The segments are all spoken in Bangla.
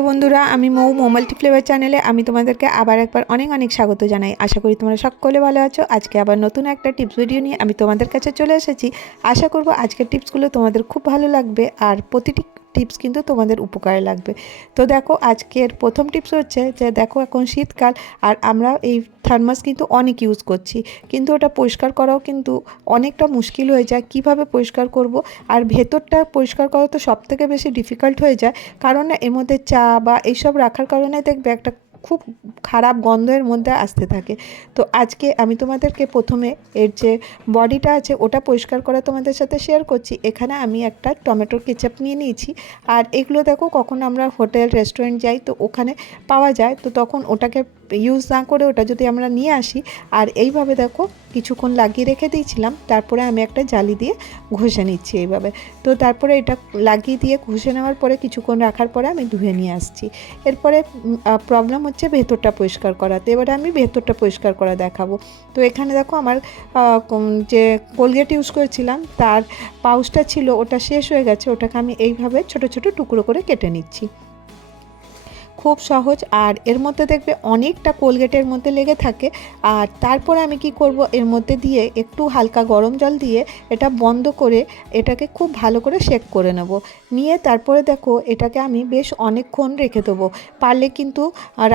তো বন্ধুরা, আমি মৌ মাল্টিফ্লেভার চ্যানেলে আমি তোমাদেরকে আবার একবার অনেক অনেক স্বাগত জানাই। আশা করি তোমরা সকলে ভালো আছো। আজকে আবার নতুন একটা টিপস ভিডিও নিয়ে আমি তোমাদের কাছে চলে এসেছি। আশা করব আজকের টিপসগুলো তোমাদের খুব ভালো লাগবে আর প্রতিটি টিপস কিন্তু তোমাদের উপকারে লাগবে। তো দেখো, আজকের প্রথম টিপস হচ্ছে যে দেখো, এখন শীতকাল আর আমরা এই থার্মাস কিন্তু অনেক ইউজ করছি, কিন্তু ওটা পরিষ্কার করাও কিন্তু অনেকটা মুশকিল হয়ে যায়। কিভাবে পরিষ্কার করব? আর ভেতরটা পরিষ্কার করা তো সবথেকে বেশি ডিফিকাল্ট হয়ে যায়, কারণ না এর মধ্যে চা বা এইসব রাখার কারণে দেখবে একটা খুব খারাপ গন্ধের মধ্যে আসতে থাকে। তো আজকে আমি তোমাদেরকে প্রথমে এর যে বডিটা আছে ওটা পরিষ্কার করা তোমাদের সাথে শেয়ার করছি। এখানে আমি একটা টমেটোর কেচাপ নিয়ে নিয়েছি। আর এগুলো দেখো, কখন আমরা হোটেল রেস্টুরেন্ট যাই তো ওখানে পাওয়া যায়, তো তখন ওটাকে ইউজ না করে ওটা যদি আমরা নিয়ে আসি আর এইভাবে দেখো কিছুক্ষণ লাগিয়ে রেখে দিয়েছিলাম, তারপরে আমি একটা জালি দিয়ে ঘষে নিচ্ছি এইভাবে। তো তারপরে এটা লাগিয়ে দিয়ে ঘষে নেওয়ার পরে কিছুক্ষণ রাখার পরে আমি ধুয়ে নিয়ে আসছি। এরপরে প্রবলেম হচ্ছে ভেতরটা পরিষ্কার করাতে। এবারে আমি ভেতরটা পরিষ্কার করা দেখাবো। তো এখানে দেখো, আমার যে কোলগেট ইউজ করেছিলাম তার পাউচটা ছিল, ওটা শেষ হয়ে গেছে। ওটাকে আমি এইভাবে ছোট ছোট টুকরো করে কেটে নিচ্ছি। খুব সহজ, আর এর মধ্যে দেখবে অনেকটা কোলগেটের মধ্যে লেগে থাকে। আর তারপরে আমি কি করব, এর মধ্যে দিয়ে একটু হালকা গরম জল দিয়ে এটা বন্ধ করে এটাকে খুব ভালো করে শেক করে নেব। নিয়ে তারপরে দেখো, এটাকে আমি বেশ অনেকক্ষণ রেখে দেবো। পারলে কিন্তু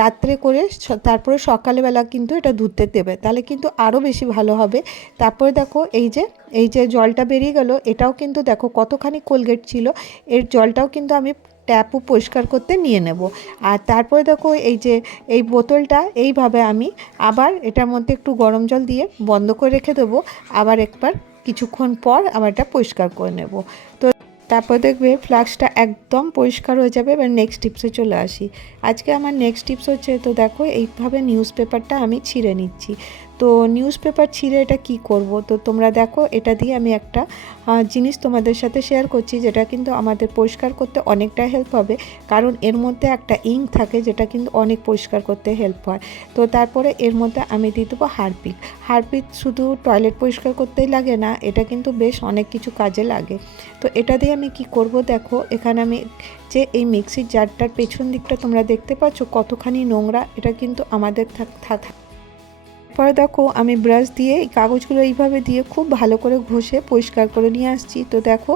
রাত্রে করে তারপরে সকালবেলা কিন্তু এটা ধুতে দেবে, তাহলে কিন্তু আরও বেশি ভালো হবে। তারপরে দেখো, এই যে জলটা বেরিয়ে গেল, এটাও কিন্তু দেখো কতখানি কোলগেট ছিল। এর জলটাও কিন্তু আমি ট্যাপও পরিষ্কার করতে নিয়ে নেব। আর তারপরে দেখো, এই বোতলটা এইভাবে আমি আবার এটার মধ্যে একটু গরম জল দিয়ে বন্ধ করে রেখে দেবো। আবার একবার কিছুক্ষণ পর আবার এটা পরিষ্কার করে নেব। তো তারপর দেখবে ফ্লাস্কটা একদম পরিষ্কার হয়ে যাবে। এবার নেক্সট টিপসে চলে আসি। আজকে আমার নেক্সট টিপস হচ্ছে, তো দেখো এইভাবে নিউজ পেপারটা আমি ছিঁড়ে নিচ্ছি। তো নিউজ পেপার ছিঁড়ে এটা কি করব, তো তোমরা দেখো, এটা দিয়ে আমি একটা জিনিস তোমাদের সাথে শেয়ার করছি, যেটা কিন্তু আমাদের পরিষ্কার করতে অনেকটা হেল্প হবে। কারণ এর মধ্যে একটা ইঙ্ক থাকে যেটা কিন্তু অনেক পরিষ্কার করতে হেল্প হয়। তো তারপরে এর মধ্যে আমি দিয়ে দেবো হারপিক। হারপিক শুধু টয়লেট পরিষ্কার করতেই লাগে না, এটা কিন্তু বেশ অনেক কিছু কাজে লাগে। তো এটা দিয়ে আমি কি করব, দেখো এখানে আমি যে এই মিক্সির জারটার পেছন দিকটা তোমরা দেখতে পাচ্ছ কতখানি নোংরা, এটা কিন্তু আমাদের পরে দেখো, আমি ব্রাশ দিয়ে এই কাগজগুলো এইভাবে দিয়ে খুব ভালো করে ঘষে পরিষ্কার করে নিয়ে আসছি। তো দেখো,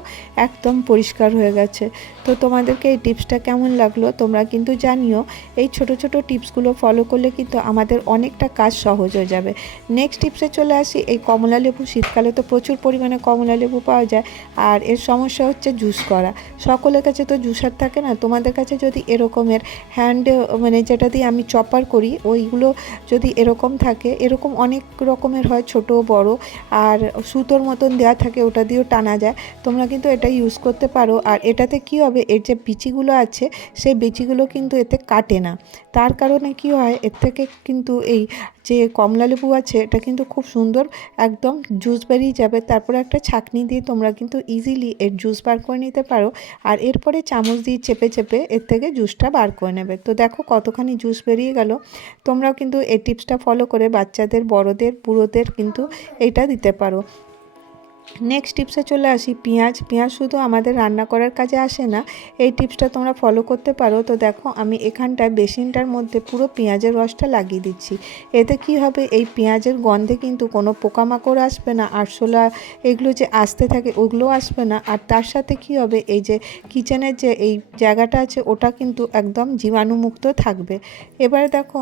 একদম পরিষ্কার হয়ে গেছে। তো তোমাদেরকে এই টিপসটা কেমন লাগলো তোমরা কিন্তু জানিও। এই ছোট ছোট টিপসগুলো ফলো করলে কিন্তু আমাদের অনেকটা কাজ সহজ হয়ে যাবে। নেক্সট টিপসে চলে আসি। এই কমলা লেবু, শীতকালে তো প্রচুর পরিমাণে কমলা লেবু পাওয়া যায়। আর এর সমস্যা হচ্ছে জুস করা। সকলের কাছে তো জুসার থাকে না। তোমাদের কাছে যদি এরকমের হ্যান্ড, মানে যেটা দিয়ে আমি চপার করি, ওইগুলো যদি এরকম থাকে, এরকম অনেক রকমের হয়, ছোট বড়, আর সুতোর মতন দেওয়া থাকে, ওটা দিয়েও টানা যায়। তোমরা কিন্তু এটা ইউজ করতে পারো। আর এটাতে কি হবে, এর যে বিচিগুলো আছে সেই বিচিগুলো কিন্তু এতে কাটে না। তার কারণে কি হয়, এর থেকে কিন্তু এই যে কমলা লেবু আছে এটা কিন্তু খুব সুন্দর একদম জুস বেরিয়ে যাবে। তারপরে একটা ছাঁকনি দিয়ে তোমরা কিন্তু ইজিলি এর জুস বার করে নিতে পারো। আর এরপরে চামচ দিয়ে চেপে চেপে এর থেকে জুসটা বার করে নেবে। তো দেখো কতখানি জুস বেরিয়ে গেল। তোমরাও কিন্তু এই টিপসটা ফলো করে বাচ্চাদের, বড়দের, বুড়োদের কিন্তু এইটা দিতে পারো। নেক্সট টিপসে চলে আসি। পেঁয়াজ শুধু আমাদের রান্না করার কাজে আসে না, এই টিপসটা তোমরা ফলো করতে পারো। তো দেখো, আমি এখানটায় বেসিনটার মধ্যে পুরো পেঁয়াজের রসটা লাগিয়ে দিচ্ছি। এতে কি হবে, এই পেঁয়াজের গন্ধে কিন্তু কোনো পোকামাকড় আসবে না, আরশোলা এগুলো যে আসতে থাকে ওগুলোও আসবে না। আর তার সাথে কি হবে, এই যে কিচেনের যে এই জায়গাটা আছে ওটা কিন্তু একদম জীবাণুমুক্ত থাকবে। এবারে দেখো,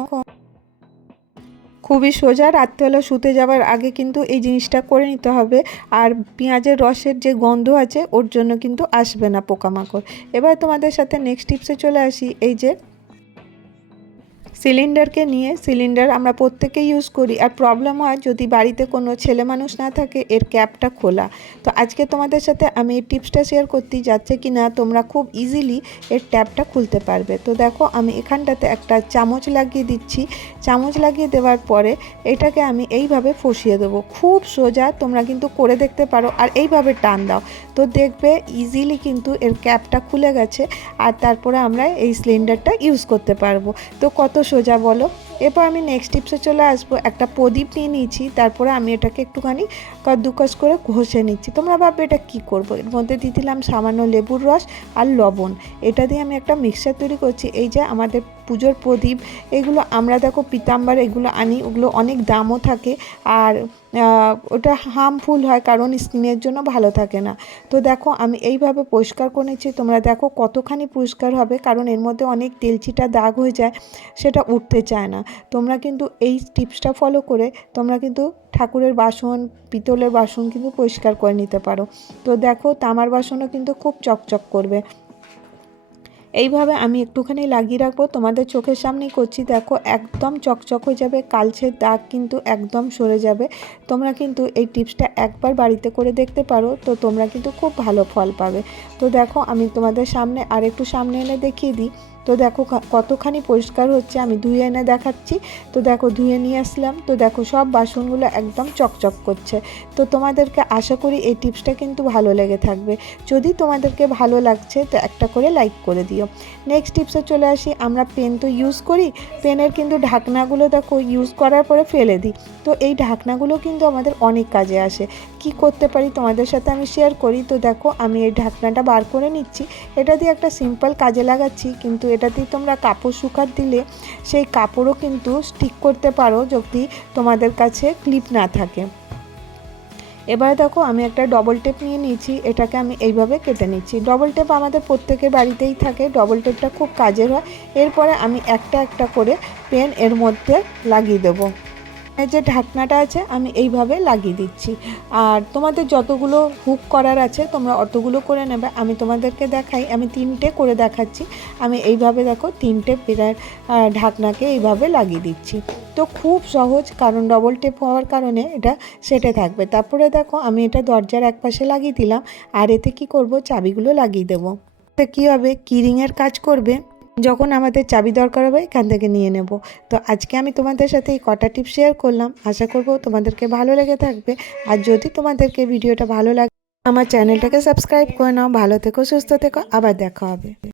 খুবই সোজা, রাত্রেবেলা শুতে যাওয়ার আগে কিন্তু এই জিনিসটা করে নিতে হবে। আর পেঁয়াজের রসের যে গন্ধ আছে ওর জন্য কিন্তু আসবে না পোকামাকড়। এবার তোমাদের সাথে নেক্সট টিপসে চলে আসি। এই যে সিলিন্ডারকে নিয়ে, সিলিন্ডার আমরা প্রত্যেকেই ইউজ করি। আর প্রবলেম হয় যদি বাড়িতে কোনো ছেলে মানুষ না থাকে, এর ক্যাপটা খোলা। তো আজকে তোমাদের সাথে আমি এই টিপসটা শেয়ার করতে যাচ্ছে কি না তোমরা খুব ইজিলি এর ট্যাপটা খুলতে পারবে। তো দেখো, আমি এখানটাতে একটা চামচ লাগিয়ে দিচ্ছি। চামচ লাগিয়ে দেওয়ার পরে এটাকে আমি এইভাবে ফসিয়ে দেবো। খুব সোজা, তোমরা কিন্তু করে দেখতে পারো। আর এইভাবে টান দাও, তো দেখবে ইজিলি কিন্তু এর ক্যাপটা খুলে গেছে। আর তারপরে আমরা এই সিলিন্ডারটা ইউজ করতে পারবো। তো কত সোজা বলো। এরপর আমি নেক্সট টিপসে চলে আসবো। একটা প্রদীপ নিয়ে নিয়েছি, তারপরে আমি এটাকে একটুখানি কদ্দুকস করে ঘষে নিচ্ছি। তোমরা ভাববে এটা কী করবো, এর মধ্যে দিয়ে দিলাম সামান্য লেবুর রস আর লবণ। এটা দিয়ে আমি একটা মিক্সচার তৈরি করছি। এই যে আমাদের পুজোর প্রদীপ, এগুলো আমরা দেখো পিতাম্বার এগুলো আনি, ওগুলো অনেক দামও থাকে আর ওটা হার্মফুল হয়, কারণ স্কিনের জন্য ভালো থাকে না। তো দেখো আমি এইভাবে পরিষ্কার করে নিচ্ছি। তোমরা দেখো কতখানি পরিষ্কার হবে, কারণ এর মধ্যে অনেক তেলচিটা দাগ হয়ে যায়, সেটা উঠতে চায় না। তোমরা কিন্তু এই টিপসটা ফলো করে তোমরা কিন্তু ঠাকুরের বাসন, পিতলের বাসন কিন্তু পরিষ্কার করে নিতে পারো। তো দেখো তামার বাসনও কিন্তু খুব চকচক করবে। এইভাবে আমি একটুখানি লাগিয়ে রাখবো, তোমাদের চোখের সামনেই করছি। দেখো একদম চকচক হয়ে যাবে, কালচের দাগ কিন্তু একদম সরে যাবে। তোমরা কিন্তু এই টিপসটা একবার বাড়িতে করে দেখতে পারো, তো তোমরা কিন্তু খুব ভালো ফল পাবে। তো দেখো আমি তোমাদের সামনে আর একটু সামনে এনে দেখিয়ে দিই। তো দেখো কতখানি পরিষ্কার হচ্ছে, আমি ধুয়ে এনে দেখাচ্ছি। তো দেখো ধুয়ে নিয়ে আসলাম, তো দেখো সব বাসনগুলো একদম চকচক করছে। তো তোমাদেরকে আশা করি এই টিপসটা কিন্তু ভালো লেগে থাকবে। যদি তোমাদেরকে ভালো লাগছে তো একটা করে লাইক করে দিও। নেক্সট টিপসে চলে আসি। আমরা পেন তো ইউজ করি, পেনের কিন্তু ঢাকনাগুলো দেখো ইউজ করার পরে ফেলে দিই। তো এই ঢাকনাগুলো কিন্তু আমাদের অনেক কাজে আসে। কি করতে পারি তোমাদের সাথে আমি শেয়ার করি। তো দেখো আমি এই ঢাকনাটা বার করে নিচ্ছি। এটা দিয়ে একটা সিম্পল কাজে লাগাচ্ছি, কিন্তু এটাতেই তোমরা কাপড় শুকাতে দিলে সেই কাপড়ও কিন্তু স্টিক করতে পারো যদি তোমাদের কাছে ক্লিপ না থাকে। এবারে দেখো আমি একটা ডবল টেপ নিয়ে নিয়েছি, এটাকে আমি এইভাবে কেটে নিচ্ছি। ডবল টেপ আমাদের প্রত্যেকের বাড়িতেই থাকে, ডবল টেপটা খুব কাজের হয়। এরপরে আমি একটা একটা করে পেন এর মধ্যে লাগিয়ে দেবো। এর যে ঢাকনাটা আছে আমি এইভাবে লাগিয়ে দিচ্ছি। আর তোমাদের যতগুলো হুক করার আছে তোমরা অতগুলো করে নেবে। আমি তোমাদেরকে দেখাই, আমি 3টে করে দেখাচ্ছি। আমি এইভাবে দেখো 3টে পেনের ঢাকনাকে এইভাবে লাগিয়ে দিচ্ছি। তো খুব সহজ, কারণ ডবল টেপ হওয়ার কারণে এটা সেটে থাকবে। তারপরে দেখো আমি এটা দরজার একপাশে লাগিয়ে দিলাম, আর এতে কি করব, চাবিগুলো লাগিয়ে দেবো। তো কী হবে, কিরিংয়ের কাজ করবে। যখন আমাদের চাবি দরকার হবে এখান থেকে নিয়ে নেব। তো আজকে আমি তোমাদের সাথে এই কটা টিপস শেয়ার করলাম, আশা করব তোমাদেরকে ভালো লেগে থাকবে। আর যদি তোমাদেরকে ভিডিওটা ভালো লাগে আমার চ্যানেলটাকে সাবস্ক্রাইব করে নাও। ভালো থেকো, সুস্থ থেকো, আবার দেখা হবে।